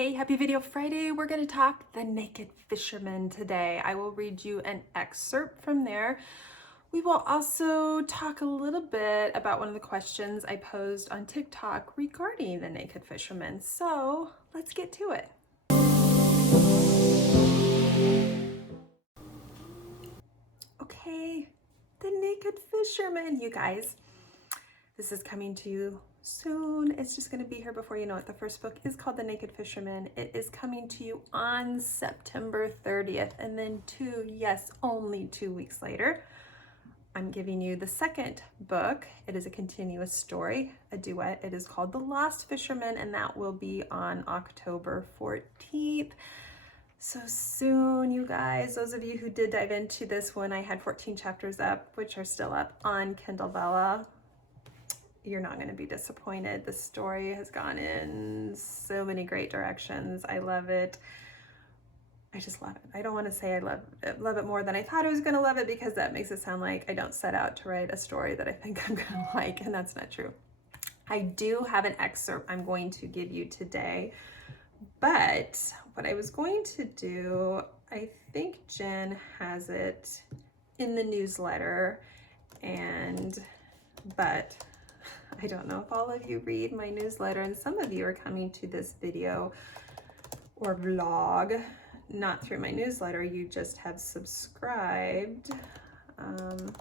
Hey, happy Video Friday. We're going to talk The Naked Fisherman today. I will read you an excerpt from there. We will also talk a little bit about one of the questions I posed on TikTok regarding The Naked Fisherman. So let's get to it. Okay, The Naked Fisherman, you guys. This is coming to you soon. It's just going to be here before you know it. The first book is called The Naked Fisherman. It is coming to you on September 30th. And then only 2 weeks later, I'm giving you the second book. It is a continuous story, a duet. It is called The Lost Fisherman, and that will be on October 14th. So soon, you guys. Those of you who did dive into this one, I had 14 chapters up, which are still up on Kindle Vella. You're not going to be disappointed. The story has gone in so many great directions. I love it. I just love it. I don't want to say I love it more than I thought I was going to love it, because that makes it sound like I don't set out to write a story that I think I'm going to like, and that's not true. I do have an excerpt I'm going to give you today, but what I was going to do, I think Jen has it in the newsletter, but I don't know if all of you read my newsletter, and some of you are coming to this video or vlog not through my newsletter. You just have subscribed and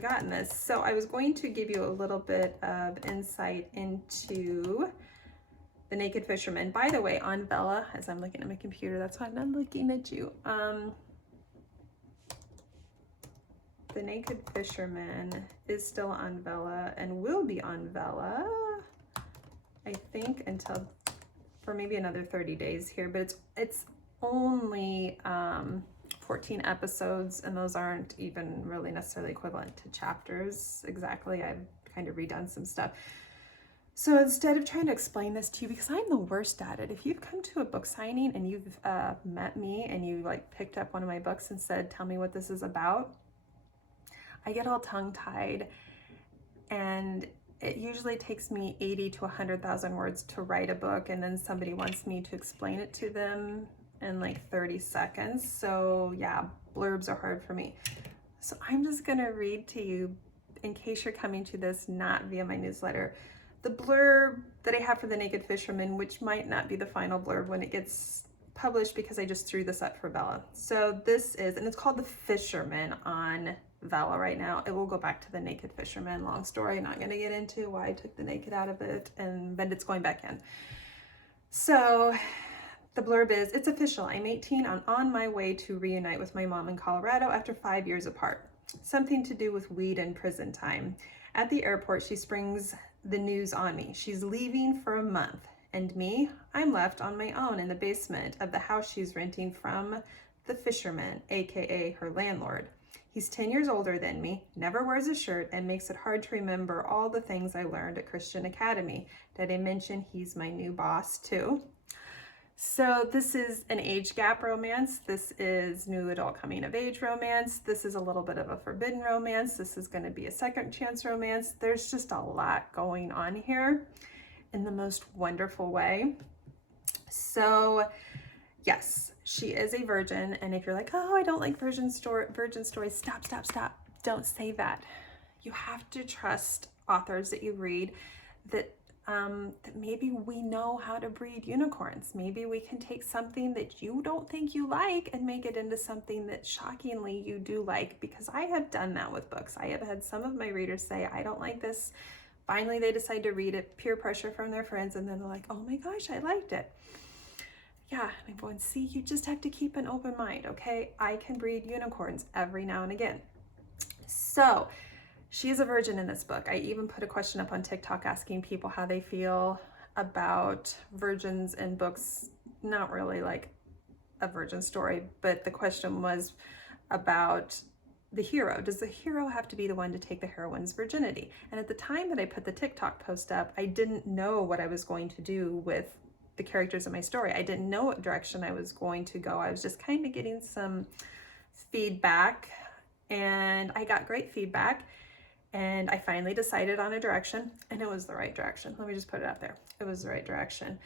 gotten this. So I was going to give you a little bit of insight into The Naked Fisherman. By the way, on Vella, as I'm looking at my computer, that's why I'm not looking at you. The Naked Fisherman is still on Vella and will be on Vella, I think, until for maybe another 30 days here, but it's only 14 episodes, and those aren't even really necessarily equivalent to chapters exactly. I've kind of redone some stuff. So instead of trying to explain this to you, because I'm the worst at it, if you've come to a book signing and you've met me and you picked up one of my books and said, tell me what this is about, I get all tongue-tied, and it usually takes me 80 to 100,000 words to write a book, and then somebody wants me to explain it to them in 30 seconds. So yeah, blurbs are hard for me. So I'm just gonna read to you, in case you're coming to this not via my newsletter, the blurb that I have for The Naked Fisherman, which might not be the final blurb when it gets published, because I just threw this up for Vella. So this is, and it's called The Fisherman on Vella right now. It will go back to The Naked Fisherman. Long story, not going to get into why I took the naked out of it, but it's going back in. So the blurb is, it's official. I'm 18 and on my way to reunite with my mom in Colorado after 5 years apart. Something to do with weed and prison time. At the airport, she springs the news on me. She's leaving for a month. And me, I'm left on my own in the basement of the house she's renting from the fisherman, aka her landlord. He's 10 years older than me, never wears a shirt, and makes it hard to remember all the things I learned at Christian Academy. Did I mention he's my new boss too? So this is an age gap romance. This is new adult coming of age romance. This is a little bit of a forbidden romance. This is going to be a second chance romance. There's just a lot going on here in the most wonderful way. So yes, she is a virgin, and if you're like, oh, I don't like virgin stories, stop. Don't say that. You have to trust authors that you read that maybe we know how to breed unicorns. Maybe we can take something that you don't think you like and make it into something that shockingly you do like, because I have done that with books. I have had some of my readers say, I don't like this. Finally, they decide to read it, peer pressure from their friends, and then they're like, oh my gosh, I liked it. Yeah, and I'm going, see, you just have to keep an open mind, okay? I can breed unicorns every now and again. So she is a virgin in this book. I even put a question up on TikTok asking people how they feel about virgins in books, not really like a virgin story, but the question was about the hero. Does the hero have to be the one to take the heroine's virginity? And at the time that I put the TikTok post up, I didn't know what I was going to do with the characters in my story. I didn't know what direction I was going to go. I was just kind of getting some feedback, and I got great feedback, and I finally decided on a direction, and it was the right direction. Let me just put it out there. It was the right direction.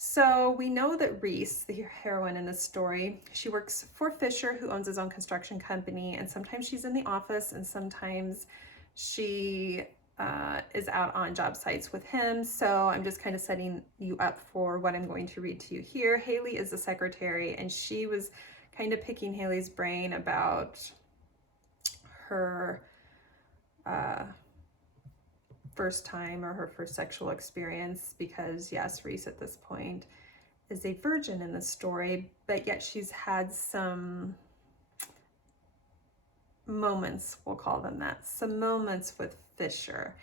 So we know that Reese, the heroine in this story, she works for Fisher, who owns his own construction company, and sometimes she's in the office and sometimes she is out on job sites with him. So I'm just kind of setting you up for what I'm going to read to you here. Haley is the secretary, and she was kind of picking Haley's brain about her first time or her first sexual experience, because yes, Reese at this point is a virgin in the story, but yet she's had some moments, we'll call them that, some moments with Fisher.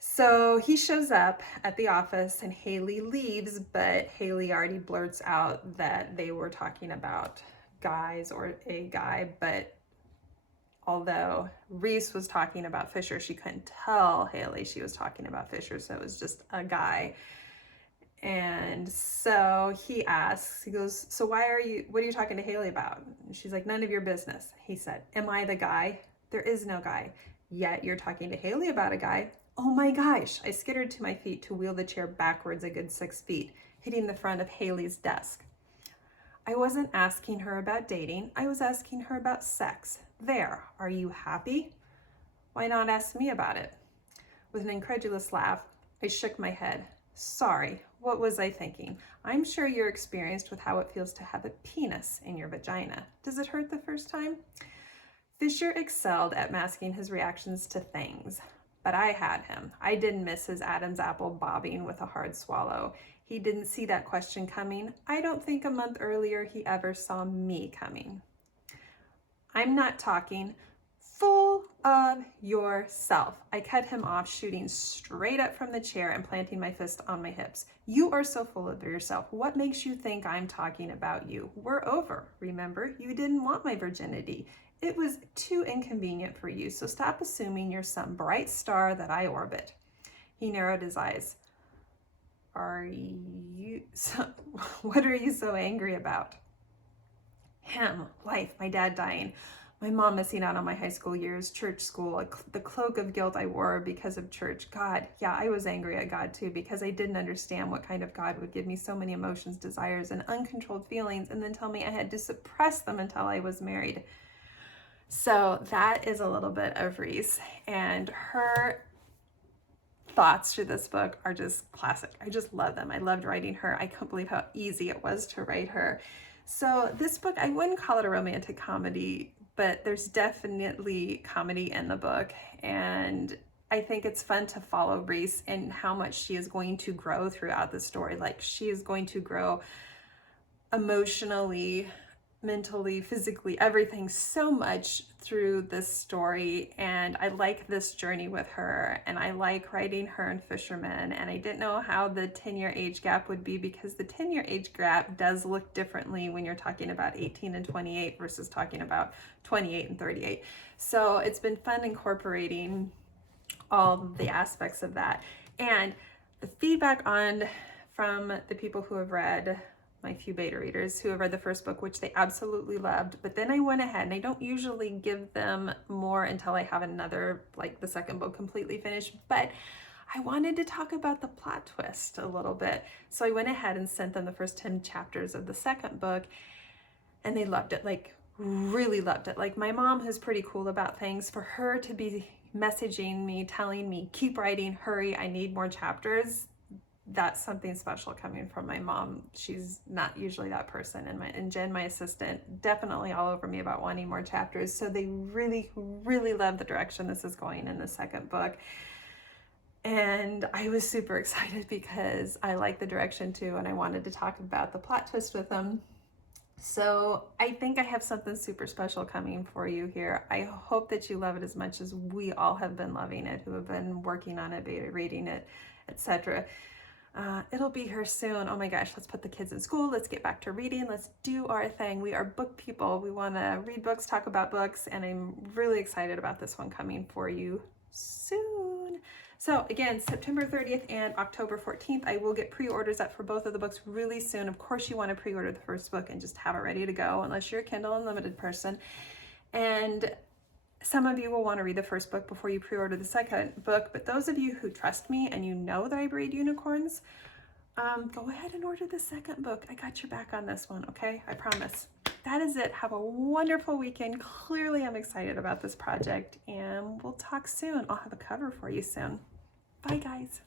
So he shows up at the office and Haley leaves, but Haley already blurts out that they were talking about guys or a guy, but although Reese was talking about Fisher, she couldn't tell Haley she was talking about Fisher, so it was just a guy. And so he asks, he goes, so what are you talking to Haley about? And she's like, none of your business. He said, am I the guy? There is no guy. Yet you're talking to Haley about a guy. Oh my gosh. I skittered to my feet to wheel the chair backwards a good 6 feet, hitting the front of Haley's desk. I wasn't asking her about dating. I was asking her about sex. There, are you happy? Why not ask me about it? With an incredulous laugh, I shook my head. Sorry, what was I thinking? I'm sure you're experienced with how it feels to have a penis in your vagina. Does it hurt the first time? Fisher excelled at masking his reactions to things, but I had him. I didn't miss his Adam's apple bobbing with a hard swallow. He didn't see that question coming. I don't think a month earlier he ever saw me coming. I'm not talking. Full of yourself. I cut him off, shooting straight up from the chair and planting my fist on my hips. You are so full of yourself. What makes you think I'm talking about you? We're over. Remember, you didn't want my virginity. It was too inconvenient for you, so stop assuming you're some bright star that I orbit. He narrowed his eyes. What are you so angry about? Him, life, my dad dying. My mom missing out on my high school years, church school, the cloak of guilt I wore because of church. God, yeah, I was angry at God too, because I didn't understand what kind of God would give me so many emotions, desires, and uncontrolled feelings, and then tell me I had to suppress them until I was married. So that is a little bit of Reese, and her thoughts through this book are just classic. I just love them. I loved writing her. I couldn't believe how easy it was to write her. So this book, I wouldn't call it a romantic comedy, but there's definitely comedy in the book. And I think it's fun to follow Reese and how much she is going to grow throughout the story. Like, she is going to grow emotionally, mentally, physically, everything so much through this story. And I like this journey with her, and I like writing her and Fisherman. And I didn't know how the 10-year age gap would be, because the 10-year age gap does look differently when you're talking about 18 and 28 versus talking about 28 and 38. So it's been fun incorporating all the aspects of that. And the feedback from the people who have read, my few beta readers who have read the first book, which they absolutely loved, but then I went ahead, and I don't usually give them more until I have another, like the second book completely finished, but I wanted to talk about the plot twist a little bit. So I went ahead and sent them the first 10 chapters of the second book, and they loved it, like really loved it. Like, my mom, who's pretty cool about things, for her to be messaging me, telling me, keep writing, hurry, I need more chapters, that's something special coming from my mom. She's not usually that person. And Jen, my assistant, definitely all over me about wanting more chapters. So they really, really love the direction this is going in the second book. And I was super excited because I like the direction too, and I wanted to talk about the plot twist with them. So I think I have something super special coming for you here. I hope that you love it as much as we all have been loving it, who have been working on it, beta reading it, etc. It'll be here soon. Oh my gosh, let's put the kids in school. Let's get back to reading. Let's do our thing. We are book people. We want to read books, talk about books, and I'm really excited about this one coming for you soon. So again, September 30th and October 14th, I will get pre-orders up for both of the books really soon. Of course, you want to pre-order the first book and just have it ready to go, unless you're a Kindle Unlimited person. And some of you will want to read the first book before you pre-order the second book, but those of you who trust me and you know that I breed unicorns, go ahead and order the second book. I got your back on this one, okay? I promise. That is it. Have a wonderful weekend. Clearly, I'm excited about this project, and we'll talk soon. I'll have a cover for you soon. Bye, guys.